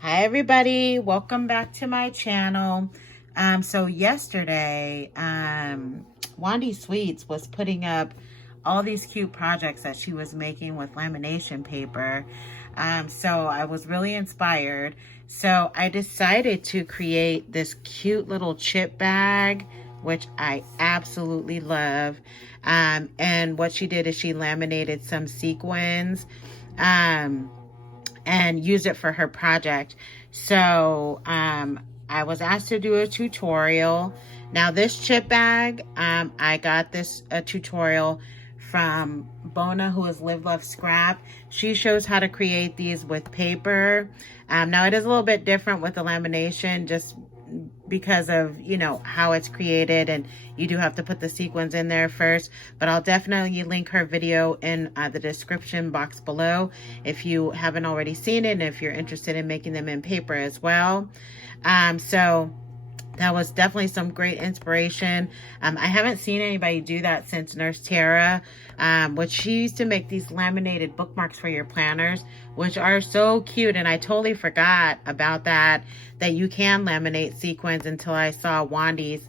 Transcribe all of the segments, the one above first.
Hi everybody, welcome back to my channel. So yesterday, Wandy Sweets was putting up all these cute projects that she was making with lamination paper. So I was really inspired. So I decided to create this cute little chip bag, which I absolutely love. And what she did is she laminated some sequins. And use it for her project. So I was asked to do a tutorial. Now this chip bag, I got this a tutorial from Bona, who is Live Love Scrap. She shows how to create these with paper. Now it is a little bit different with the lamination, just because of, you know, how it's created, and you do have to put the sequins in there first. But I'll definitely link her video in the description box below if you haven't already seen it, and if you're interested in making them in paper as well. So that was definitely some great inspiration. I haven't seen anybody do that since Nurse Tara, which she used to make these laminated bookmarks for your planners, which are so cute. And I totally forgot about that you can laminate sequins until I saw Wandy's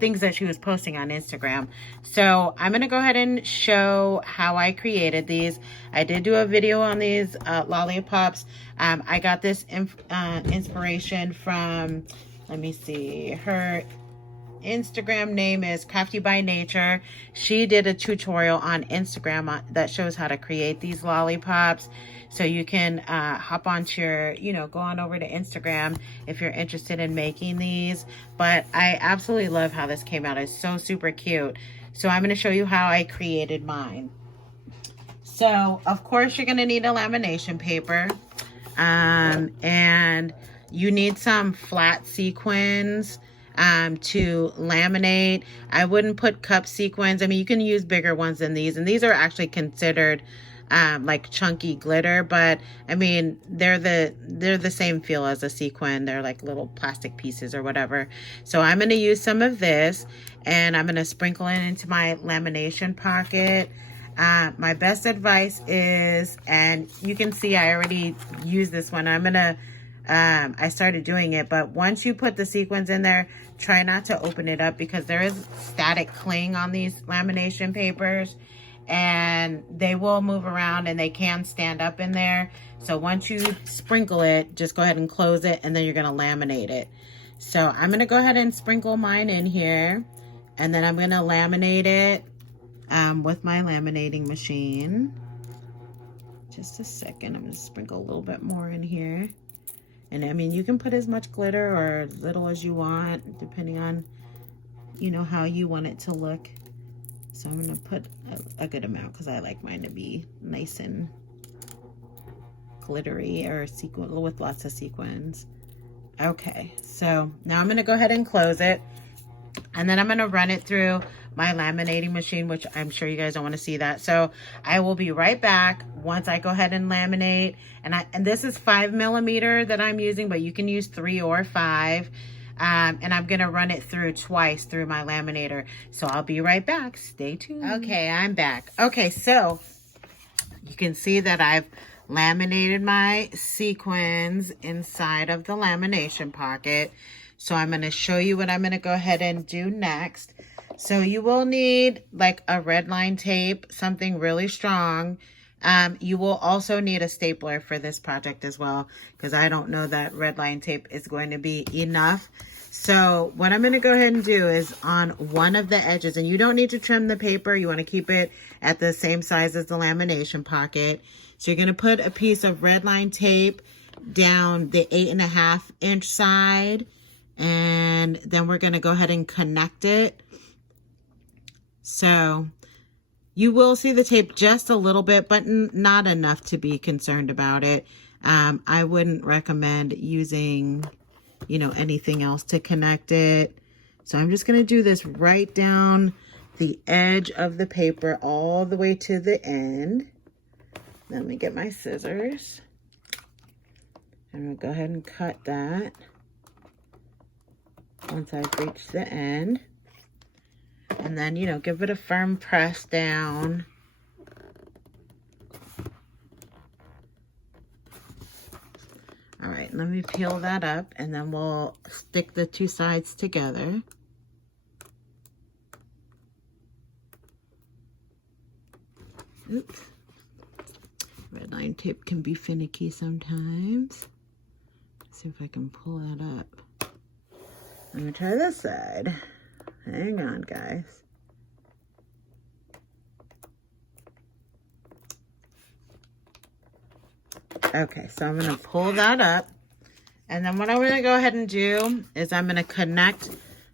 things that she was posting on Instagram. So I'm going to go ahead and show how I created these. I did do a video on these lollipops. I got this inspiration from, let me see, her Instagram name is craftybynature. She did a tutorial on Instagram that shows how to create these lollipops. So you can hop onto your, go on over to Instagram if you're interested in making these. But I absolutely love how this came out. It's so super cute. So I'm going to show you how I created mine. So of course you're going to need a lamination paper. And you need some flat sequins to laminate. I wouldn't put cup sequins. I mean, you can use bigger ones than these, and these are actually considered like chunky glitter, but I mean, they're the same feel as a sequin. They're like little plastic pieces or whatever. So I'm going to use some of this, and I'm going to sprinkle it into my lamination pocket. My best advice is, and you can see I already used this one. I started doing it, but once you put the sequins in there, try not to open it up, because there is static cling on these lamination papers, and they will move around and they can stand up in there. So once you sprinkle it, just go ahead and close it, and then you're going to laminate it. So I'm going to go ahead and sprinkle mine in here, and then I'm going to laminate it with my laminating machine. Just a second. I'm going to sprinkle a little bit more in here. And I mean, you can put as much glitter or as little as you want, depending on, how you want it to look. So I'm going to put a good amount, because I like mine to be nice and glittery, or sequin with lots of sequins. Okay, so now I'm going to go ahead and close it. And then I'm going to run it through my laminating machine, which I'm sure you guys don't want to see that. So I will be right back once I go ahead and laminate. And this is 5mm that I'm using, but you can use 3 or 5. And I'm going to run it through twice through my laminator. So I'll be right back. Stay tuned. Okay, I'm back. Okay, so you can see that I've laminated my sequins inside of the lamination pocket. So I'm going to show you what I'm going to go ahead and do next. So you will need like a red line tape, something really strong. You will also need a stapler for this project as well, because I don't know that red line tape is going to be enough. So what I'm going to go ahead and do is on one of the edges, and you don't need to trim the paper. You want to keep it at the same size as the lamination pocket. So you're going to put a piece of red line tape down the 8.5-inch side, and then we're going to go ahead and connect it. So you will see the tape just a little bit, but not enough to be concerned about it. I wouldn't recommend using, anything else to connect it. So I'm just going to do this right down the edge of the paper all the way to the end. Let me get my scissors. I'm going to go ahead and cut that once I've reached the end. And then, give it a firm press down. right, let me peel that up and then we'll stick the two sides together. Oops. Red line tape can be finicky sometimes. Let's see if I can pull that up. Let me try this side. Hang on, guys. Okay, so I'm going to pull that up. And then what I'm going to go ahead and do is I'm going to connect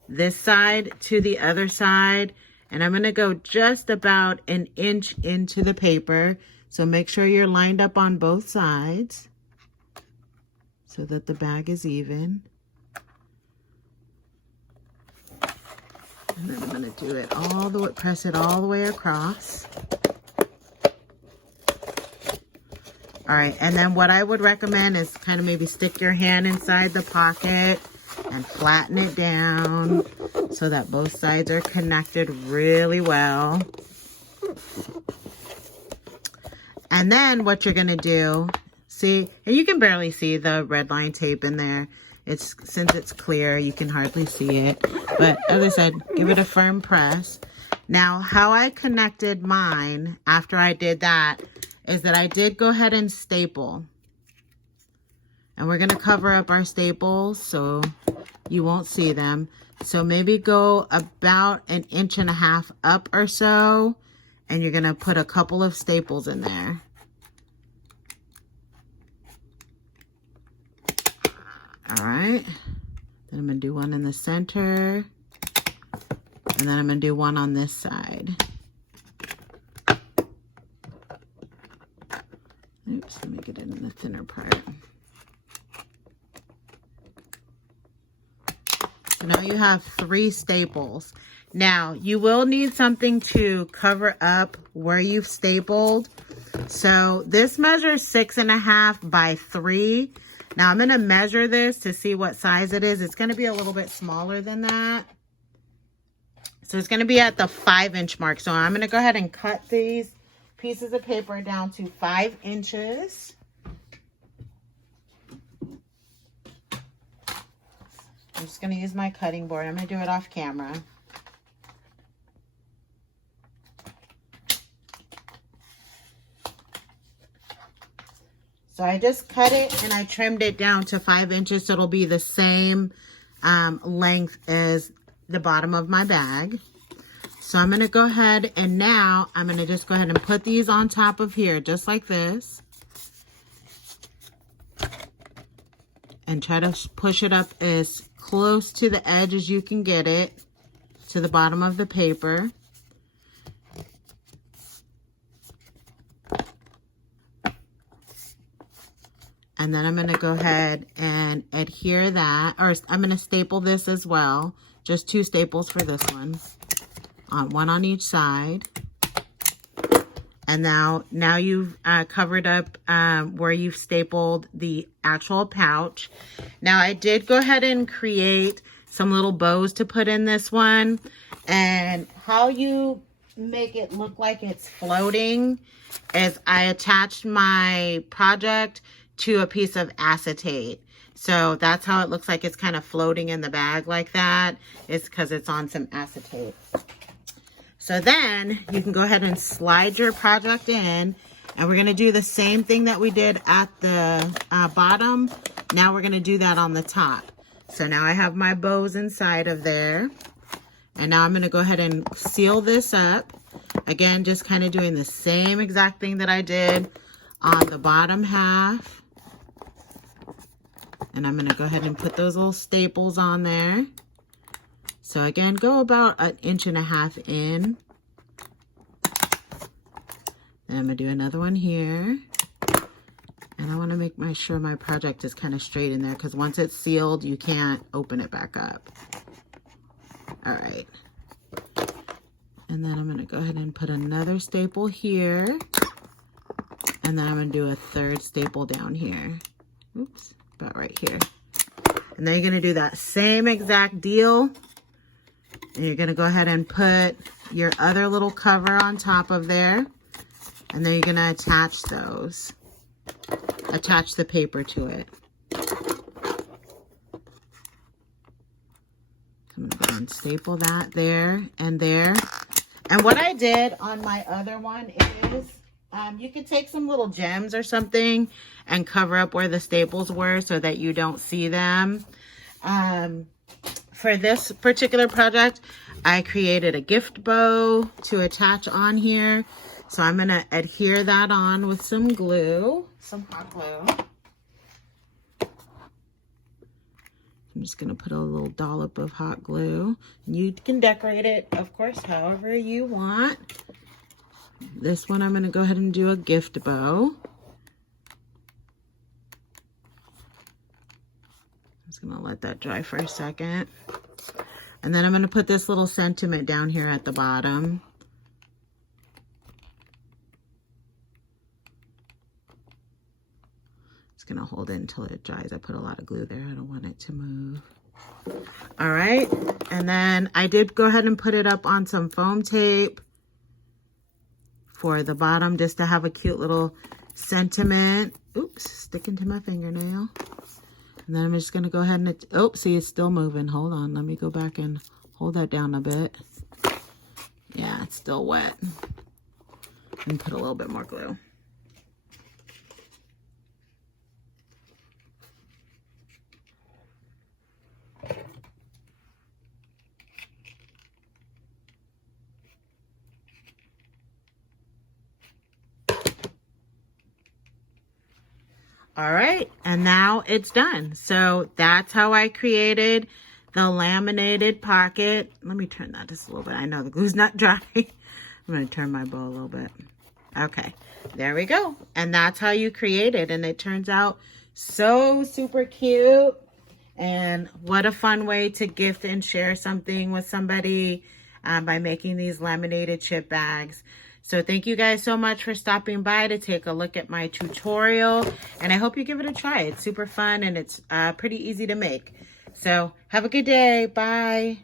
this side to the other side. And I'm going to go just about an inch into the paper. So make sure you're lined up on both sides so that the bag is even. And then I'm going to do it all the way, press it all the way across. All right, and then what I would recommend is kind of maybe stick your hand inside the pocket and flatten it down so that both sides are connected really well. And then what you're gonna do, see, and you can barely see the red line tape in there. Since it's clear, you can hardly see it. But as I said, give it a firm press. Now, how I connected mine after I did that is that I did go ahead and staple. And we're gonna cover up our staples so you won't see them. So maybe go about 1.5 inches up or so, and you're gonna put a couple of staples in there. All right, then I'm gonna do one in the center, and then I'm gonna do one on this side. Oops, let me get it in the thinner part. So now you have 3 staples. Now, you will need something to cover up where you've stapled. So this measures 6.5 by 3. Now I'm gonna measure this to see what size it is. It's gonna be a little bit smaller than that. So it's gonna be at the 5-inch mark. So I'm gonna go ahead and cut these pieces of paper down to 5 inches. I'm just gonna use my cutting board. I'm gonna do it off camera. So I just cut it and I trimmed it down to 5 inches so it'll be the same length as the bottom of my bag. So I'm gonna go ahead and now I'm gonna just go ahead and put these on top of here, just like this. And try to push it up as close to the edge as you can get it, to the bottom of the paper. And then I'm gonna go ahead and adhere that, or I'm gonna staple this as well. Just 2 staples for this one. One on each side. And now you've covered up where you've stapled the actual pouch. Now I did go ahead and create some little bows to put in this one. And how you make it look like it's floating is I attached my project to a piece of acetate. So that's how it looks like it's kind of floating in the bag like that. It's because it's on some acetate. So then you can go ahead and slide your project in, and we're gonna do the same thing that we did at the bottom. Now we're gonna do that on the top. So now I have my bows inside of there. And now I'm gonna go ahead and seal this up. Again, just kind of doing the same exact thing that I did on the bottom half. And I'm gonna go ahead and put those little staples on there. So again, go about 1.5 inches in. Then I'm gonna do another one here. And I wanna make sure my project is kind of straight in there because once it's sealed, you can't open it back up. All right. And then I'm gonna go ahead and put another staple here. And then I'm gonna do a 3rd staple down here. Oops, about right here. And then you're gonna do that same exact deal. And you're gonna go ahead and put your other little cover on top of there. And then you're gonna attach those. Attach the paper to it. and staple that there and there. And what I did on my other one is you could take some little gems or something and cover up where the staples were so that you don't see them. For this particular project, I created a gift bow to attach on here. So I'm going to adhere that on with some glue, some hot glue. I'm just going to put a little dollop of hot glue. You can decorate it, of course, however you want. This one I'm going to go ahead and do a gift bow. I'm just going to let that dry for a second. And then I'm going to put this little sentiment down here at the bottom. Just going to hold it until it dries. I put a lot of glue there. I don't want it to move. All right. And then I did go ahead and put it up on some foam tape for the bottom just to have a cute little sentiment. Oops, sticking to my fingernail. And then I'm just going to go ahead and, oh, see, it's still moving. Hold on. Let me go back and hold that down a bit. Yeah, it's still wet. And put a little bit more glue. All right, and now it's done. So that's how I created the laminated pocket. Let me turn that just a little bit. I know the glue's not dry. I'm gonna turn my bow a little bit. Okay, there we go. And that's how you create it. And it turns out so super cute. And what a fun way to gift and share something with somebody by making these laminated chip bags. So thank you guys so much for stopping by to take a look at my tutorial. And I hope you give it a try. It's super fun and it's pretty easy to make. So have a good day. Bye.